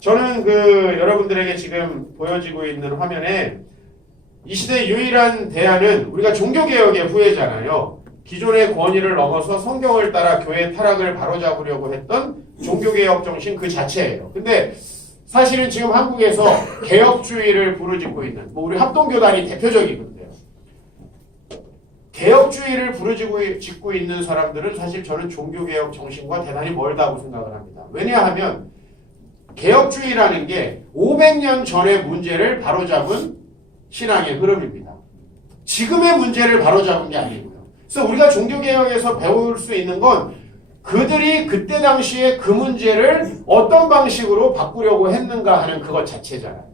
저는 여러분들에게 지금 보여지고 있는 화면에 이 시대의 유일한 대안은 우리가 종교개혁의 후예잖아요. 기존의 권위를 넘어서 성경을 따라 교회의 타락을 바로잡으려고 했던 종교개혁 정신 그 자체예요. 근데 사실은 지금 한국에서 개혁주의를 부르짖고 있는, 우리 합동교단이 대표적이거든요. 개혁주의를 부르짖고 있는 사람들은 사실 저는 종교개혁 정신과 대단히 멀다고 생각을 합니다. 왜냐하면 개혁주의라는 게 500년 전의 문제를 바로잡은 신앙의 흐름입니다. 지금의 문제를 바로잡은 게 아니고요. 그래서 우리가 종교개혁에서 배울 수 있는 건 그들이 그때 당시에 그 문제를 어떤 방식으로 바꾸려고 했는가 하는 그것 자체잖아요.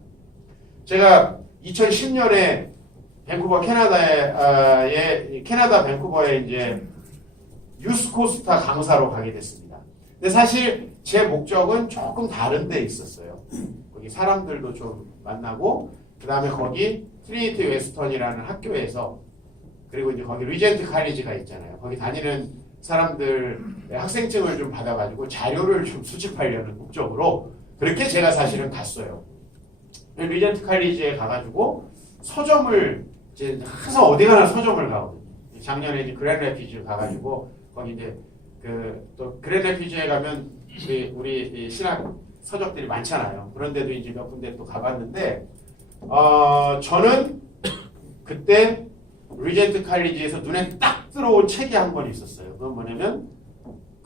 제가 2010년에 밴쿠버 캐나다 밴쿠버에 이제 유스코스타 강사로 가게 됐습니다. 근데 사실 제 목적은 조금 다른 데 있었어요. 거기 사람들도 좀 만나고, 그 다음에 거기 트리니티 웨스턴이라는 학교에서, 그리고 이제 거기 리젠트 칼리지가 있잖아요. 거기 다니는 사람들 학생증을 좀 받아가지고 자료를 좀 수집하려는 목적으로 그렇게 제가 사실은 갔어요. 리젠트 칼리지에 가가지고 서점을 이제 항상 어디 가나 서점을 가거든요. 작년에 이제 그랜드 레피즈 가가지고 거기 이제 또 그랜드 레피즈에 가면 우리 신학 서적들이 많잖아요. 그런데도 이제 몇 군데 또 가봤는데 저는 그때 리젠트 칼리지에서 눈에 딱 들어온 책이 한 권 있었어요. 그건 뭐냐면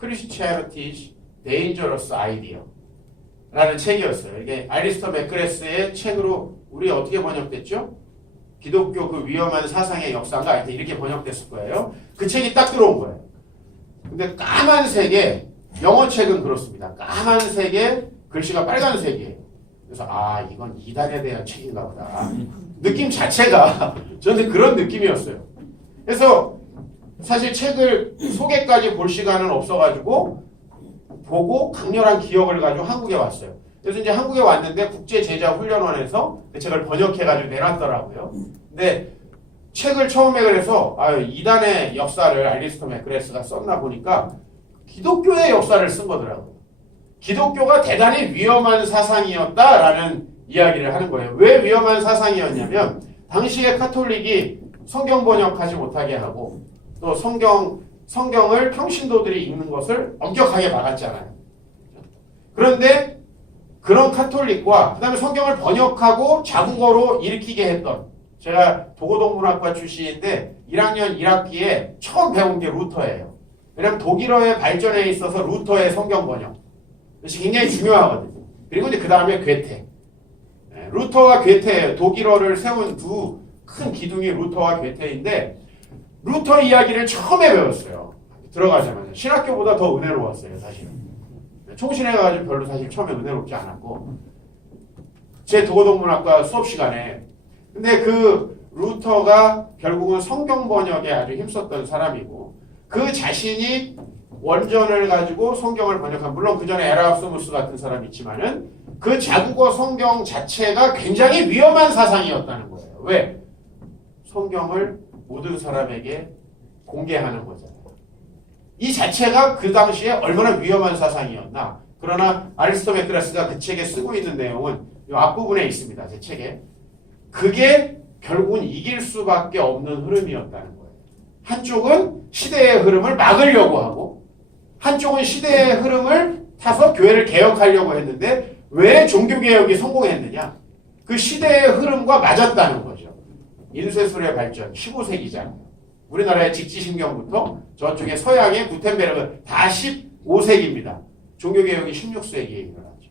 Christianity's Dangerous Idea 라는 책이었어요. 이게 알리스터 맥그레스의 책으로 우리 어떻게 번역됐죠? 기독교 그 위험한 사상의 역사인가 하여튼 이렇게 번역됐을 거예요. 그 책이 딱 들어온 거예요. 근데 까만색에, 영어 책은 그렇습니다. 까만색에 글씨가 빨간색이에요. 그래서 이건 이단에 대한 책인가 보다. 느낌 자체가 저한테 그런 느낌이었어요. 그래서 사실 책을 소개까지 볼 시간은 없어가지고 보고 강렬한 기억을 가지고 한국에 왔어요. 그래서 이제 한국에 왔는데 국제제자훈련원에서 그 책을 번역해가지고 내놨더라고요. 근데 책을 처음에 그래서 이단의 역사를 알리스터 맥그레스가 썼나 보니까 기독교의 역사를 쓴 거더라고요. 기독교가 대단히 위험한 사상이었다라는 이야기를 하는 거예요. 왜 위험한 사상이었냐면 당시에 카톨릭이 성경 번역하지 못하게 하고 또 성경을 평신도들이 읽는 것을 엄격하게 막았잖아요. 그런데 그런 카톨릭과 그 다음에 성경을 번역하고 자국어로 일으키게 했던, 제가 도고동문학과 출신인데 1학년 1학기에 처음 배운 게 루터예요. 왜냐하면 독일어의 발전에 있어서 루터의 성경 번역, 이것이 굉장히 중요하거든요. 그리고 이제 그 다음에 괴테. 루터와 괴테예요. 독일어를 세운 두 큰 기둥이 루터와 괴테인데 루터 이야기를 처음에 배웠어요. 들어가자마자. 신학교보다 더 은혜로웠어요, 사실은. 총신해가지고 별로 사실 처음에 은혜롭지 않았고, 제 도고동문학과 수업 시간에. 근데 그 루터가 결국은 성경 번역에 아주 힘썼던 사람이고, 그 자신이 원전을 가지고 성경을 번역한, 물론 그 전에 에라스무스 같은 사람이 있지만은 그 자국어 성경 자체가 굉장히 위험한 사상이었다는 거예요. 왜? 성경을 모든 사람에게 공개하는 거잖아요. 이 자체가 그 당시에 얼마나 위험한 사상이었나. 그러나 알리스터 맥그레스가 그 책에 쓰고 있는 내용은 이 앞부분에 있습니다. 제 책에. 그게 결국은 이길 수밖에 없는 흐름이었다는 거예요. 한쪽은 시대의 흐름을 막으려고 하고 한쪽은 시대의 흐름을 타서 교회를 개혁하려고 했는데 왜 종교개혁이 성공했느냐? 그 시대의 흐름과 맞았다는 거죠. 인쇄술의 발전, 15세기잖아요. 우리나라의 직지신경부터 저쪽에 서양의 구텐베르그 다 15세기입니다. 종교개혁이 16세기에 일어났죠.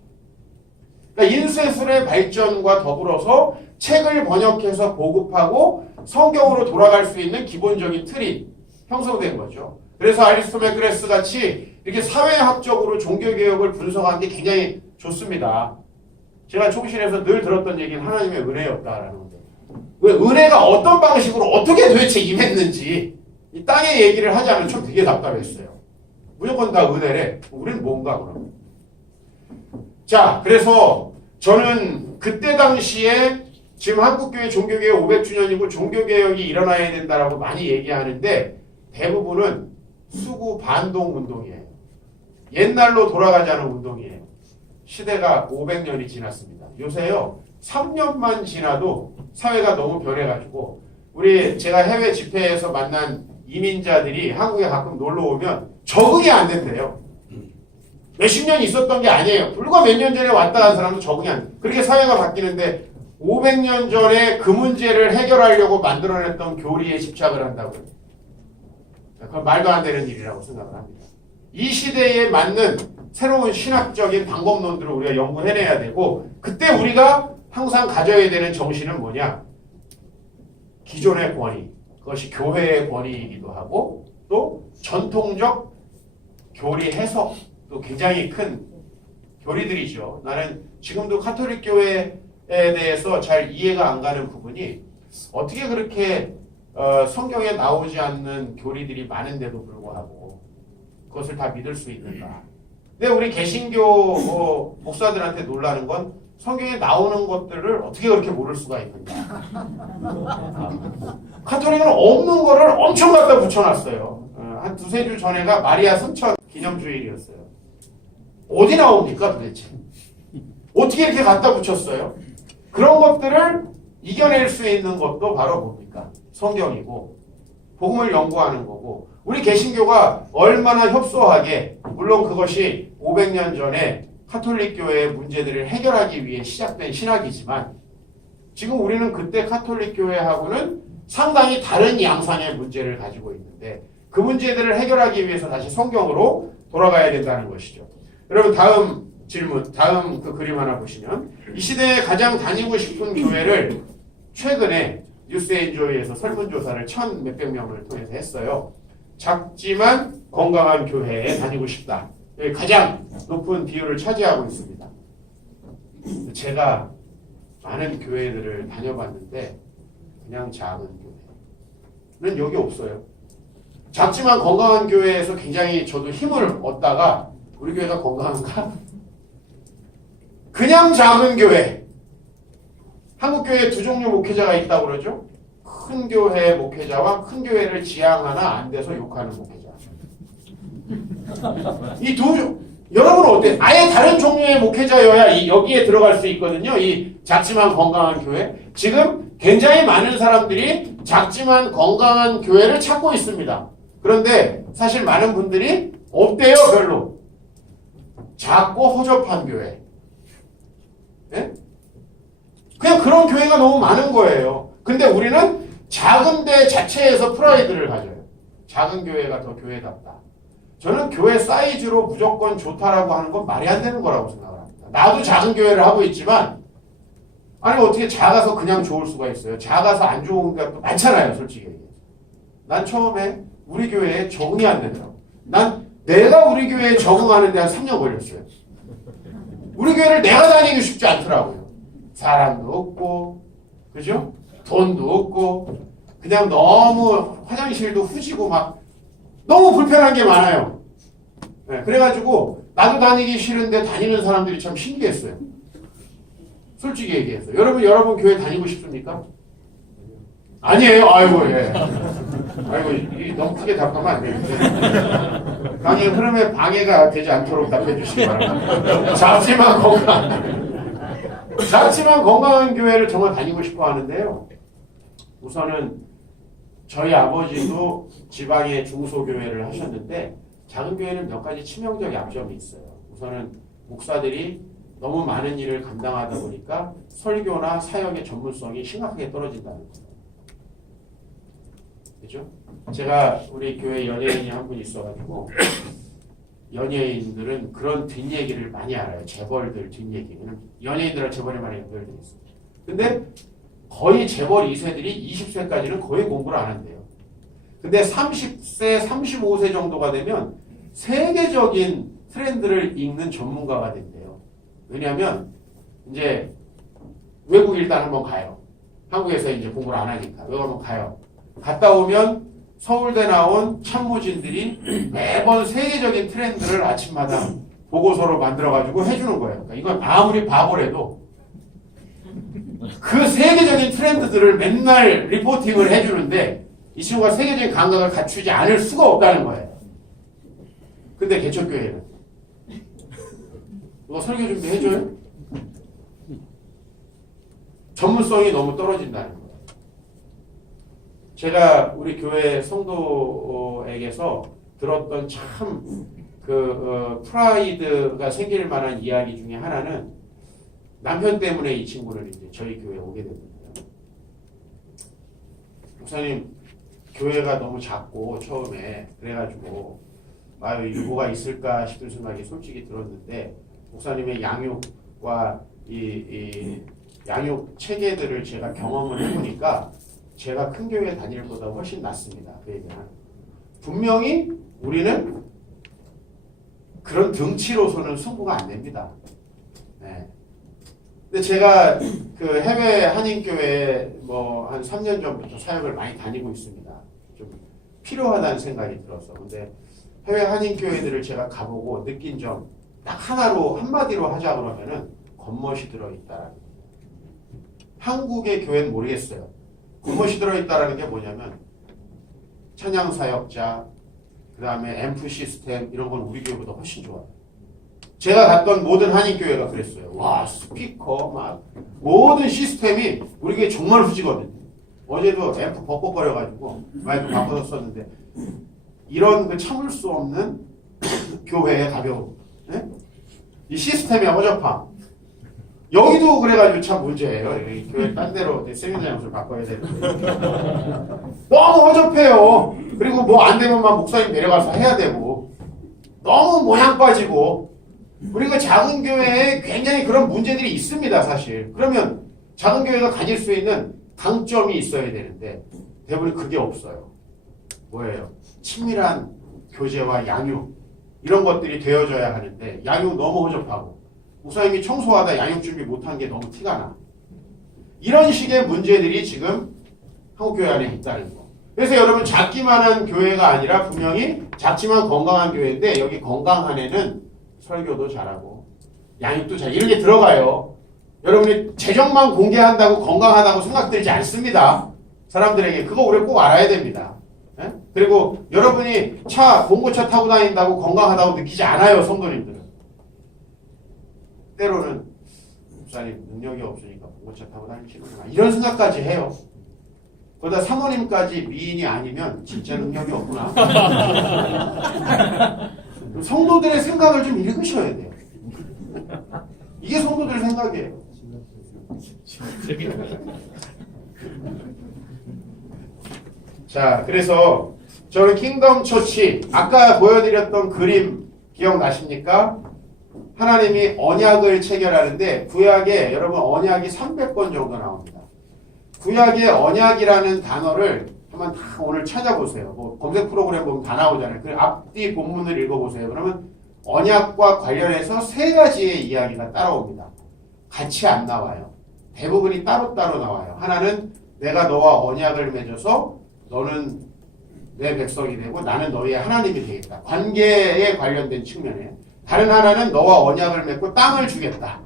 그러니까 인쇄술의 발전과 더불어서 책을 번역해서 보급하고 성경으로 돌아갈 수 있는 기본적인 틀이 형성된 거죠. 그래서 알리스토 맥그레스 같이 이렇게 사회학적으로 종교개혁을 분석하는 게 굉장히 좋습니다. 제가 총신에서 늘 들었던 얘기는 하나님의 은혜였다라는 건데, 왜 은혜가 어떤 방식으로 어떻게 도대체 임했는지 이 땅의 얘기를 하지 않으면 좀 되게 답답했어요. 무조건 다 은혜래. 우리는 뭔가 그럼. 자, 그래서 저는 그때 당시에 지금 한국교회 종교개혁 500주년이고 종교개혁이 일어나야 된다라고 많이 얘기하는데 대부분은 수구 반동 운동이에요. 옛날로 돌아가자는 운동이에요. 시대가 500년이 지났습니다. 요새요 3년만 지나도 사회가 너무 변해가지고 제가 해외 집회에서 만난 이민자들이 한국에 가끔 놀러 오면 적응이 안 된대요. 몇십 년 있었던 게 아니에요. 불과 몇 년 전에 왔다 간 사람도 적응이 안 돼. 그렇게 사회가 바뀌는데 500년 전에 그 문제를 해결하려고 만들어냈던 교리에 집착을 한다고요. 그건 말도 안 되는 일이라고 생각을 합니다. 이 시대에 맞는 새로운 신학적인 방법론들을 우리가 연구해내야 되고 그때 우리가 항상 가져야 되는 정신은 뭐냐? 기존의 권위, 그것이 교회의 권위이기도 하고 또 전통적 교리 해석도 굉장히 큰 교리들이죠. 나는 지금도 카톨릭 교회에 대해서 잘 이해가 안 가는 부분이 어떻게 그렇게 성경에 나오지 않는 교리들이 많은데도 불구하고 그것을 다 믿을 수 있는가. 근데 우리 개신교 목사들한테 놀라는 건 성경에 나오는 것들을 어떻게 그렇게 모를 수가 있는가. 카톨릭은 없는 거를 엄청 갖다 붙여놨어요. 한 두세 주 전에가 마리아 승천 기념주일이었어요. 어디 나옵니까 도대체? 어떻게 이렇게 갖다 붙였어요? 그런 것들을 이겨낼 수 있는 것도 바로 뭡니까? 성경이고 복음을 연구하는 거고 우리 개신교가 얼마나 협소하게 물론 그것이 500년 전에 카톨릭 교회의 문제들을 해결하기 위해 시작된 신학이지만 지금 우리는 그때 카톨릭 교회하고는 상당히 다른 양상의 문제를 가지고 있는데 그 문제들을 해결하기 위해서 다시 성경으로 돌아가야 된다는 것이죠. 여러분 다음 질문, 다음 그 그림 하나 보시면 이 시대에 가장 다니고 싶은 교회를 최근에 뉴스엔조이에서 설문조사를 1,000 몇백 명을 통해서 했어요. 작지만 건강한 교회에 다니고 싶다. 가장 높은 비율을 차지하고 있습니다. 제가 많은 교회들을 다녀봤는데 그냥 작은 교회는 여기 없어요. 작지만 건강한 교회에서 굉장히 저도 힘을 얻다가 우리 교회가 건강한가? 그냥 작은 교회. 한국 교회에 두 종류 목회자가 있다고 그러죠. 큰 교회 목회자와 큰 교회를 지향하나 안 돼서 욕하는 목회자. 이 여러분은 어때요? 아예 다른 종류의 목회자여야 여기에 들어갈 수 있거든요. 이 작지만 건강한 교회. 지금 굉장히 많은 사람들이 작지만 건강한 교회를 찾고 있습니다. 그런데 사실 많은 분들이 없대요, 별로. 작고 허접한 교회. 네? 그냥 그런 교회가 너무 많은 거예요. 근데 우리는 작은 데 자체에서 프라이드를 가져요. 작은 교회가 더 교회답다. 저는 교회 사이즈로 무조건 좋다라고 하는 건 말이 안 되는 거라고 생각을 합니다. 나도 작은 교회를 하고 있지만 아니 어떻게 작아서 그냥 좋을 수가 있어요. 작아서 안 좋은 것도 많잖아요. 솔직히 얘기해서. 난 처음에 우리 교회에 적응이 안 되더라고. 내가 우리 교회에 적응하는 데 한 3년 걸렸어요. 우리 교회를 내가 다니기 쉽지 않더라고요. 사람도 없고 그죠? 돈도 없고 그냥 너무 화장실도 후지고 막 너무 불편한 게 많아요. 네, 그래가지고 나도 다니기 싫은데 다니는 사람들이 참 신기했어요. 솔직히 얘기해서. 여러분 교회 다니고 싶습니까? 아니에요. 아이고 예. 아이고 이 너무 크게 답하면 안 되는데. 강의 흐름에 방해가 되지 않도록 답해 주시기 바랍니다. 작지만 건강한 교회를 정말 다니고 싶어 하는데요. 우선은 저희 아버지도 지방의 중소교회를 하셨는데 작은 교회는 몇 가지 치명적 약점이 있어요. 우선은 목사들이 너무 많은 일을 감당하다 보니까 설교나 사역의 전문성이 심각하게 떨어진다는 거예요. 그죠? 제가 우리 교회 연예인이 한 분 있어가지고 연예인들은 그런 뒷얘기를 많이 알아요. 재벌들 뒷얘기는. 연예인들은 재벌이 많이 연결되어 있어요. 근데 거의 재벌 2세들이 20세까지는 거의 공부를 안 한대요. 근데 30세, 35세 정도가 되면 세계적인 트렌드를 읽는 전문가가 된대요. 왜냐하면 이제 외국 일단 한번 가요. 한국에서 이제 공부를 안 하니까. 외국 한번 가요. 갔다 오면 서울대 나온 참모진들이 매번 세계적인 트렌드를 아침마다 보고서로 만들어가지고 해주는 거예요. 그러니까 이건 아무리 바보래도 그 세계적인 트렌드들을 맨날 리포팅을 해주는데 이 친구가 세계적인 감각을 갖추지 않을 수가 없다는 거예요. 근데 개척교회는 누가 설교 준비해줘요? 전문성이 너무 떨어진다는 거예요. 제가 우리 교회 성도에게서 들었던 참 프라이드가 생길 만한 이야기 중에 하나는 남편 때문에 이 친구를 이제 저희 교회에 오게 됩니다. 목사님, 교회가 너무 작고 처음에 그래가지고 이거 뭐가 있을까 싶은 생각이 솔직히 들었는데 목사님의 양육과 이 양육 체계들을 제가 경험을 해보니까 제가 큰 교회 다닐 것보다 훨씬 낫습니다. 그 얘기는 분명히 우리는 그런 등치로서는 승부가 안 됩니다. 네. 근데 제가 그 해외 한인교회에 한 3년 전부터 사역을 많이 다니고 있습니다. 좀 필요하다는 생각이 들어서. 근데 해외 한인교회들을 제가 가보고 느낀 점 딱 하나로 한마디로 하자 그러면은 겉멋이 들어있다라는 거예요. 한국의 교회는 모르겠어요. 겉멋이 들어있다라는 게 뭐냐면 찬양 사역자, 그 다음에 앰프 시스템 이런 건 우리 교회보다 훨씬 좋아요. 제가 갔던 모든 한인교회가 그랬어요. 와, 스피커 막 모든 시스템이 우리 교회 정말 후지거든요. 어제도 앰프 벅벅거려가지고 마이크 바꿔서 썼는데 이런 그 참을 수 없는 교회의 가벼움, 네? 이 시스템의 허접함. 여기도 그래가지고 참 문제예요. 교회 딴 데로 세미나 장소를 바꿔야 되는데 너무 허접해요. 그리고 뭐 안 되면 막 목사님 내려가서 해야 되고 너무 모양 빠지고. 우리가 작은 교회에 굉장히 그런 문제들이 있습니다, 사실. 그러면 작은 교회가 가질 수 있는 강점이 있어야 되는데 대부분 그게 없어요. 뭐예요? 친밀한 교제와 양육 이런 것들이 되어져야 하는데 양육 너무 허접하고 목사님이 청소하다 양육 준비 못한 게 너무 티가 나. 이런 식의 문제들이 지금 한국교회 안에 있다는 거. 그래서 여러분 작기만 한 교회가 아니라 분명히 작지만 건강한 교회인데 여기 건강한 애는 설교도 잘하고 양육도 잘 이런 게 들어가요. 여러분이 재정만 공개한다고 건강하다고 생각들지 않습니다. 사람들에게 그거 우리 꼭 알아야 됩니다. 예? 그리고 여러분이 봉고차 타고 다닌다고 건강하다고 느끼지 않아요. 성도님들은. 때로는 목사님 능력이 없으니까 봉고차 타고 다니시는구나 이런 생각까지 해요. 그러다 사모님까지 미인이 아니면 진짜 능력이 없구나. 성도들의 생각을 좀 읽으셔야 돼요. 이게 성도들의 생각이에요. 자, 그래서 저는 킹덤 처치 아까 보여드렸던 그림 기억나십니까? 하나님이 언약을 체결하는데 구약에 여러분 언약이 300번 정도 나옵니다. 구약의 언약이라는 단어를 한번 다 오늘 찾아보세요. 뭐 검색 프로그램 보면 다 나오잖아요. 그 앞뒤 본문을 읽어보세요. 그러면 언약과 관련해서 3가지의 이야기가 따라옵니다. 같이 안 나와요. 대부분이 따로따로 나와요. 하나는 내가 너와 언약을 맺어서 너는 내 백성이 되고 나는 너의 하나님이 되겠다. 관계에 관련된 측면에. 다른 하나는 너와 언약을 맺고 땅을 주겠다.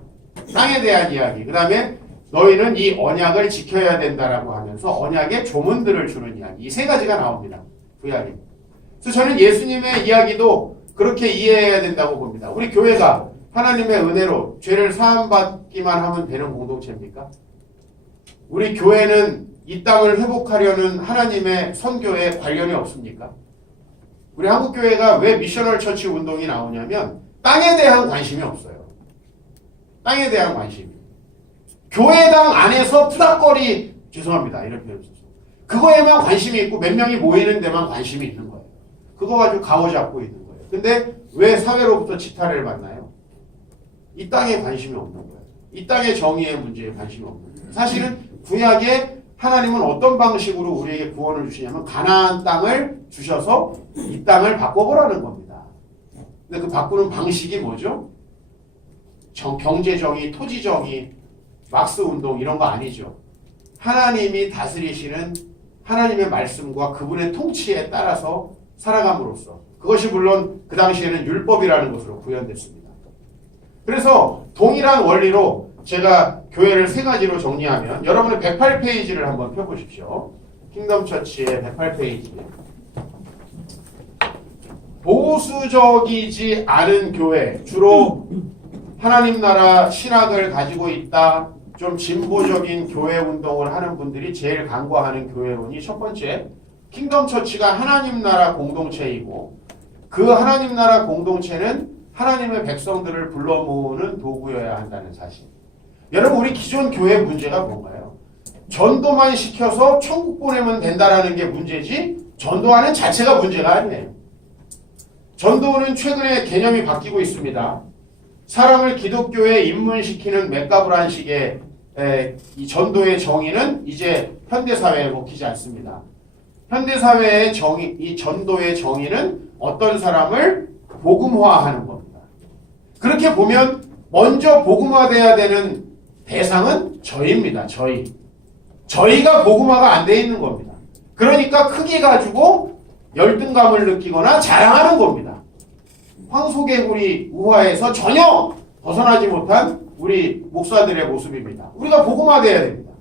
땅에 대한 이야기. 그 다음에 너희는 이 언약을 지켜야 된다라고 하면서 언약의 조문들을 주는 이야기. 이 3가지가 나옵니다. 구약에. 그래서 저는 예수님의 이야기도 그렇게 이해해야 된다고 봅니다. 우리 교회가 하나님의 은혜로 죄를 사함받기만 하면 되는 공동체입니까? 우리 교회는 이 땅을 회복하려는 하나님의 선교에 관련이 없습니까? 우리 한국교회가 왜 미셔널 처치 운동이 나오냐면 땅에 대한 관심이 없어요. 땅에 대한 관심이. 교회당 안에서 푸닥거리 죄송합니다. 이런 표현 써서. 그거에만 관심이 있고 몇 명이 모이는 데만 관심이 있는 거예요. 그거 가지고 가오잡고 있는 거예요. 근데 왜 사회로부터 지탄을 받나요? 이 땅에 관심이 없는 거예요. 이 땅의 정의의 문제에 관심이 없는 거예요. 사실은 구약에 하나님은 어떤 방식으로 우리에게 구원을 주시냐면 가나안 땅을 주셔서 이 땅을 바꿔보라는 겁니다. 근데 그 바꾸는 방식이 뭐죠? 경제정의, 토지정의, 막스 운동 이런 거 아니죠. 하나님이 다스리시는 하나님의 말씀과 그분의 통치에 따라서 살아감으로써 그것이 물론 그 당시에는 율법이라는 것으로 구현됐습니다. 그래서 동일한 원리로 제가 교회를 3가지로 정리하면 여러분의 108페이지를 한번 펴보십시오. 킹덤 처치의 108페이지. 보수적이지 않은 교회, 주로 하나님 나라 신학을 가지고 있다, 좀 진보적인 교회 운동을 하는 분들이 제일 강구하는 교회론이 첫 번째, 킹덤 처치가 하나님 나라 공동체이고 그 하나님 나라 공동체는 하나님의 백성들을 불러 모으는 도구여야 한다는 사실. 여러분, 우리 기존 교회 문제가 뭔가요? 전도만 시켜서 천국 보내면 된다라는 게 문제지 전도하는 자체가 문제가 아니에요. 전도는 최근에 개념이 바뀌고 있습니다. 사람을 기독교에 입문시키는 맥가브란식의 이 전도의 정의는 이제 현대사회에 먹히지 않습니다. 현대사회의 정의, 이 전도의 정의는 어떤 사람을 복음화하는 겁니다. 그렇게 보면 먼저 복음화돼야 되는 대상은 저희입니다. 저희가 복음화가 안 돼 있는 겁니다. 그러니까 크게 가지고 열등감을 느끼거나 자랑하는 겁니다. 황소개구리 우화에서 전혀 벗어나지 못한 우리 목사들의 모습입니다. 우리가 복음화돼야 됩니다.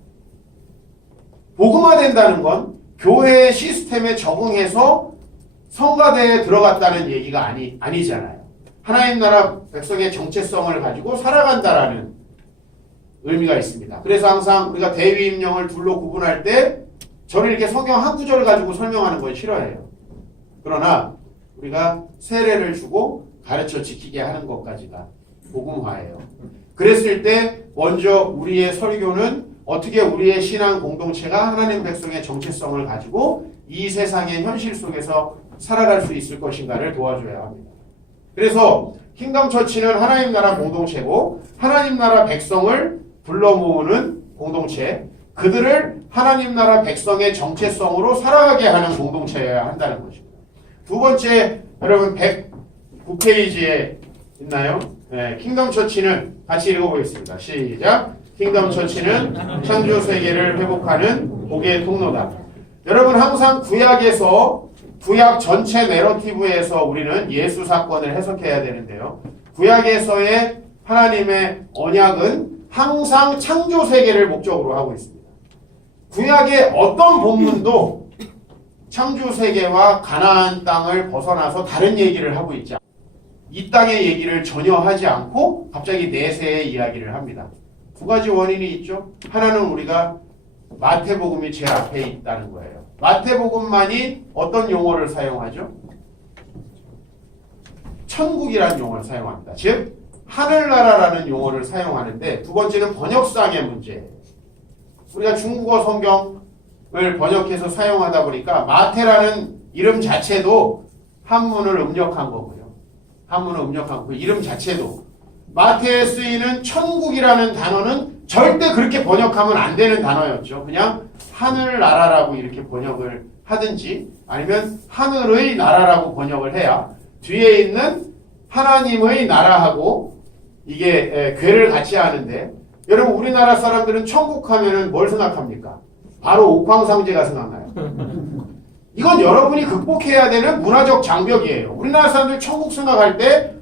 복음화된다는 건 교회의 시스템에 적응해서 성가대에 들어갔다는 얘기가 아니잖아요. 하나님 나라 백성의 정체성을 가지고 살아간다라는 의미가 있습니다. 그래서 항상 우리가 대위임령을 둘로 구분할 때 저는 이렇게 성경 한 구절을 가지고 설명하는 걸 싫어해요. 그러나 우리가 세례를 주고 가르쳐 지키게 하는 것까지가 복음화예요. 그랬을 때 먼저 우리의 설교는 어떻게 우리의 신앙 공동체가 하나님 백성의 정체성을 가지고 이 세상의 현실 속에서 살아갈 수 있을 것인가를 도와줘야 합니다. 그래서 킹덤 처치는 하나님 나라 공동체고 하나님 나라 백성을 불러 모으는 공동체, 그들을 하나님 나라 백성의 정체성으로 살아가게 하는 공동체여야 한다는 것입니다. 두 번째, 여러분 109페이지에 있나요? 네, 킹덤 처치는 같이 읽어보겠습니다. 시작. 킹덤 처치는 창조 세계를 회복하는 복의 통로다. 여러분, 항상 구약에서 구약 전체 내러티브에서 우리는 예수 사건을 해석해야 되는데요. 구약에서의 하나님의 언약은 항상 창조 세계를 목적으로 하고 있습니다. 구약의 어떤 본문도 창조 세계와 가나안 땅을 벗어나서 다른 얘기를 하고 있지 않습니다. 이 땅의 얘기를 전혀 하지 않고 갑자기 내세의 이야기를 합니다. 두 가지 원인이 있죠. 하나는 우리가 마태복음이 제 앞에 있다는 거예요. 마태복음만이 어떤 용어를 사용하죠? 천국이라는 용어를 사용합니다. 즉 하늘나라라는 용어를 사용하는데, 두 번째는 번역상의 문제예요. 우리가 중국어 성경을 번역해서 사용하다 보니까 마태라는 이름 자체도 한문을 음력한 거고요. 한문을 음력한 그 이름 자체도 마태에 쓰이는 천국이라는 단어는 절대 그렇게 번역하면 안 되는 단어였죠. 그냥 하늘나라라고 이렇게 번역을 하든지 아니면 하늘의 나라라고 번역을 해야 뒤에 있는 하나님의 나라하고 이게 궤를 같이 하는데, 여러분 우리나라 사람들은 천국 하면은 뭘 생각합니까? 바로 옥황상제가 생각나요. 이건 여러분이 극복해야 되는 문화적 장벽이에요. 우리나라 사람들 천국 생각할 때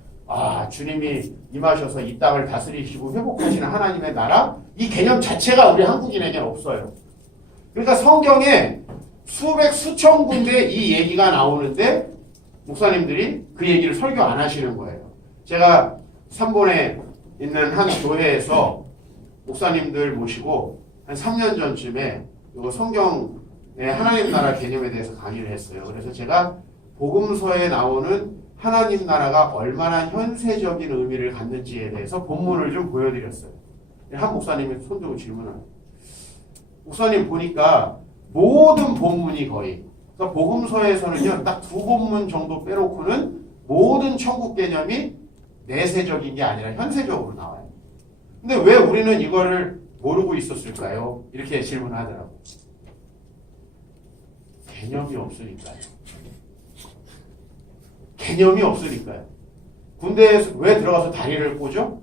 주님이 임하셔서 이 땅을 다스리시고 회복하시는 하나님의 나라, 이 개념 자체가 우리 한국인에게 없어요. 그러니까 성경에 수백 수천 군데 이 얘기가 나오는데 목사님들이 그 얘기를 설교 안 하시는 거예요. 제가 삼본에 있는 한 교회에서 목사님들 모시고 한 3년 전쯤에 이거 성경의 하나님 나라 개념에 대해서 강의를 했어요. 그래서 제가 복음서에 나오는 하나님 나라가 얼마나 현세적인 의미를 갖는지에 대해서 본문을 좀 보여드렸어요. 한 목사님이 손 들고 질문을 해요. 목사님 보니까 모든 본문이 거의, 그러니까 복음서에서는요 딱 두 본문 정도 빼놓고는 모든 천국 개념이 내세적인 게 아니라 현세적으로 나와요. 근데 왜 우리는 이거를 모르고 있었을까요? 이렇게 질문하더라고요. 개념이 없으니까요. 개념이 없으니까요. 군대에 왜 들어가서 다리를 꼬죠?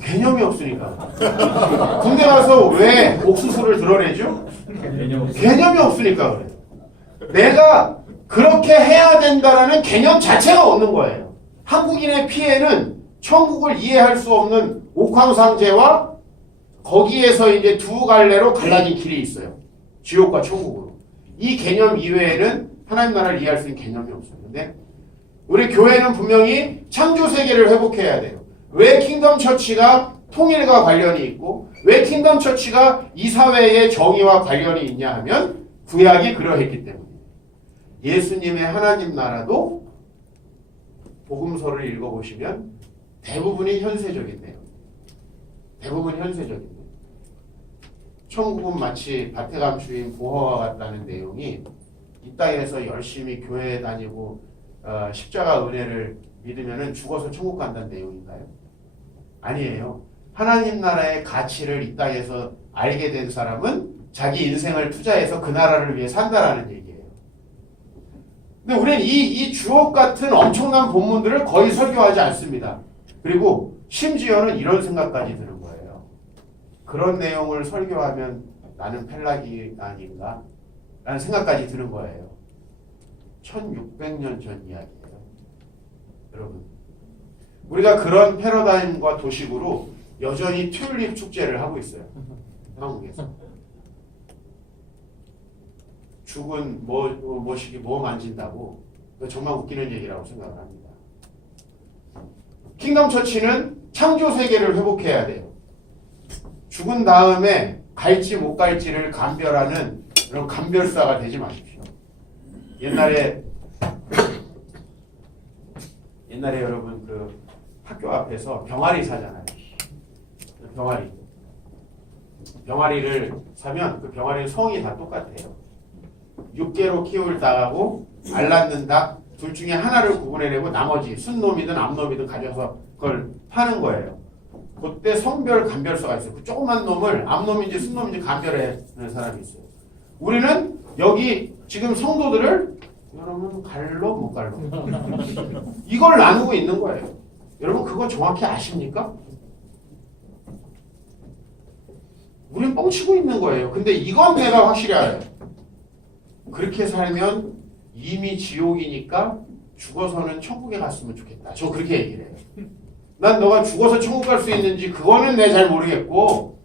개념이 없으니까. 군대 가서 왜 옥수수를 드러내죠? 개념이 없으니까 그래요. 내가 그렇게 해야 된다라는 개념 자체가 없는 거예요. 한국인의 피해는 천국을 이해할 수 없는 옥황상제와 거기에서 이제 두 갈래로 갈라진 길이 있어요. 지옥과 천국으로. 이 개념 이외에는 하나님 나라를 이해할 수 있는 개념이 없어요. 근데 우리 교회는 분명히 창조 세계를 회복해야 돼요. 왜 킹덤 처치가 통일과 관련이 있고 왜 킹덤 처치가 이 사회의 정의와 관련이 있냐 하면 구약이 그러했기 때문에 예수님의 하나님 나라도 복음서를 읽어보시면 대부분이 현세적인데요. 대부분 현세적인데 천국은 마치 밭에 감추인 보화와 같다는 내용이 이 땅에서 열심히 교회에 다니고 십자가 은혜를 믿으면 죽어서 천국 간다는 내용인가요? 아니에요. 하나님 나라의 가치를 이 땅에서 알게 된 사람은 자기 인생을 투자해서 그 나라를 위해 산다라는 얘기예요. 근데 우리는 이 주옥 같은 엄청난 본문들을 거의 설교하지 않습니다. 그리고 심지어는 이런 생각까지 드는 거예요. 그런 내용을 설교하면 나는 펠라기 아닌가? 라는 생각까지 드는 거예요. 1600년 전 이야기예요. 여러분, 우리가 그런 패러다임과 도식으로 여전히 튤립 축제를 하고 있어요. 한국에서. 죽은 뭐 만진다고 정말 웃기는 얘기라고 생각을 합니다. 킹덤 처치는 창조 세계를 회복해야 돼요. 죽은 다음에 갈지 못 갈지를 감별하는 그런 감별사가 되지 마십시오. 옛날에 여러분 그 학교 앞에서 병아리 사잖아요. 병아리를 사면 그 병아리는 성이 다 똑같아요. 6개로 키울 닭하고 알 낳는 닭 둘 중에 하나를 구분해내고 나머지 순놈이든 암놈이든 가져서 그걸 파는 거예요. 그때 성별 감별서가 있어요. 그 조그만 놈을 암놈인지 순놈인지 감별해내는 사람이 있어요. 우리는 여기 지금 성도들을 여러분 갈로 못 갈로 이걸 나누고 있는 거예요. 여러분 그거 정확히 아십니까? 우린 뻥치고 있는 거예요. 근데 이건 내가 확실히 알아요. 그렇게 살면 이미 지옥이니까 죽어서는 천국에 갔으면 좋겠다. 저 그렇게 얘기를 해요. 난 너가 죽어서 천국 갈 수 있는지 그거는 내가 잘 모르겠고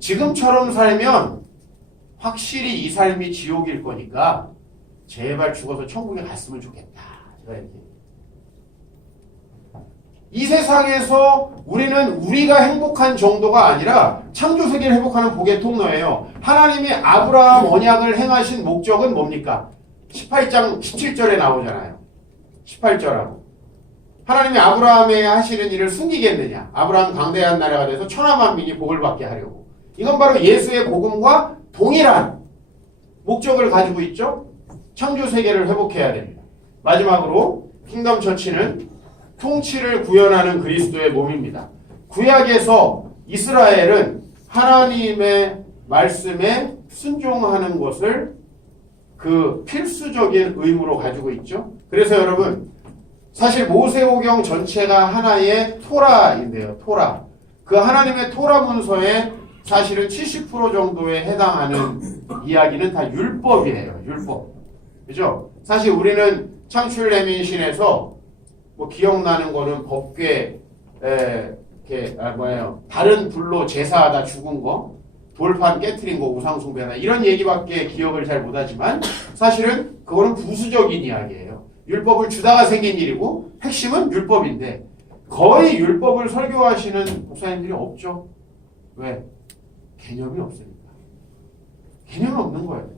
지금처럼 살면 확실히 이 삶이 지옥일 거니까 제발 죽어서 천국에 갔으면 좋겠다. 제가 이렇게 이 세상에서 우리는 우리가 행복한 정도가 아니라 창조세계를 회복하는 복의 통로예요. 하나님이 아브라함 언약을 행하신 목적은 뭡니까? 18장 17절에 나오잖아요. 18절하고 하나님이 아브라함에 하시는 일을 숨기겠느냐? 아브라함 강대한 나라가 돼서 천하만민이 복을 받게 하려고. 이건 바로 예수의 복음과 동일한 목적을 가지고 있죠. 창조세계를 회복해야 됩니다. 마지막으로 킹덤 처치는 통치를 구현하는 그리스도의 몸입니다. 구약에서 이스라엘은 하나님의 말씀에 순종하는 것을 그 필수적인 의무로 가지고 있죠. 그래서 여러분 사실 모세오경 전체가 하나의 토라인데요. 토라. 그 하나님의 토라 문서에 사실은 70% 정도에 해당하는 이야기는 다 율법이에요. 율법. 그죠? 사실 우리는 창출레민신에서 뭐 기억나는 거는 법궤, 다른 불로 제사하다 죽은 거, 돌판 깨트린 거, 우상숭배나 이런 얘기밖에 기억을 잘 못하지만 사실은 그거는 부수적인 이야기예요. 율법을 주다가 생긴 일이고 핵심은 율법인데 거의 율법을 설교하시는 목사님들이 없죠. 왜? 개념이 없으니까. 개념이 없는 거예요.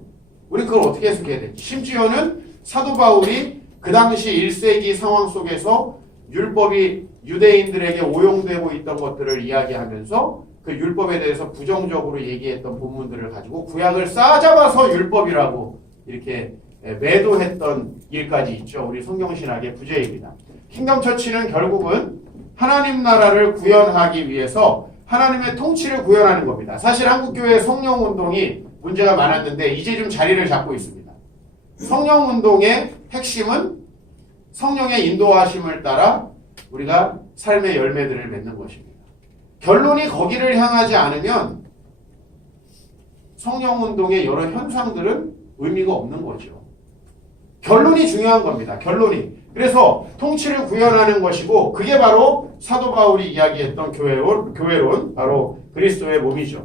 우리 그걸 어떻게 해석해야 되지? 심지어는 사도 바울이 그 당시 1세기 상황 속에서 율법이 유대인들에게 오용되고 있던 것들을 이야기하면서 그 율법에 대해서 부정적으로 얘기했던 본문들을 가지고 구약을 싸잡아서 율법이라고 이렇게 매도했던 일까지 있죠. 우리 성경신학의 부재입니다. 킹덤 처치는 결국은 하나님 나라를 구현하기 위해서 하나님의 통치를 구현하는 겁니다. 사실 한국교회 성령운동이 문제가 많았는데 이제 좀 자리를 잡고 있습니다. 성령운동의 핵심은 성령의 인도하심을 따라 우리가 삶의 열매들을 맺는 것입니다. 결론이 거기를 향하지 않으면 성령운동의 여러 현상들은 의미가 없는 거죠. 결론이 중요한 겁니다. 결론이. 그래서 통치를 구현하는 것이고 그게 바로 사도 바울이 이야기했던 교회론 바로 그리스도의 몸이죠.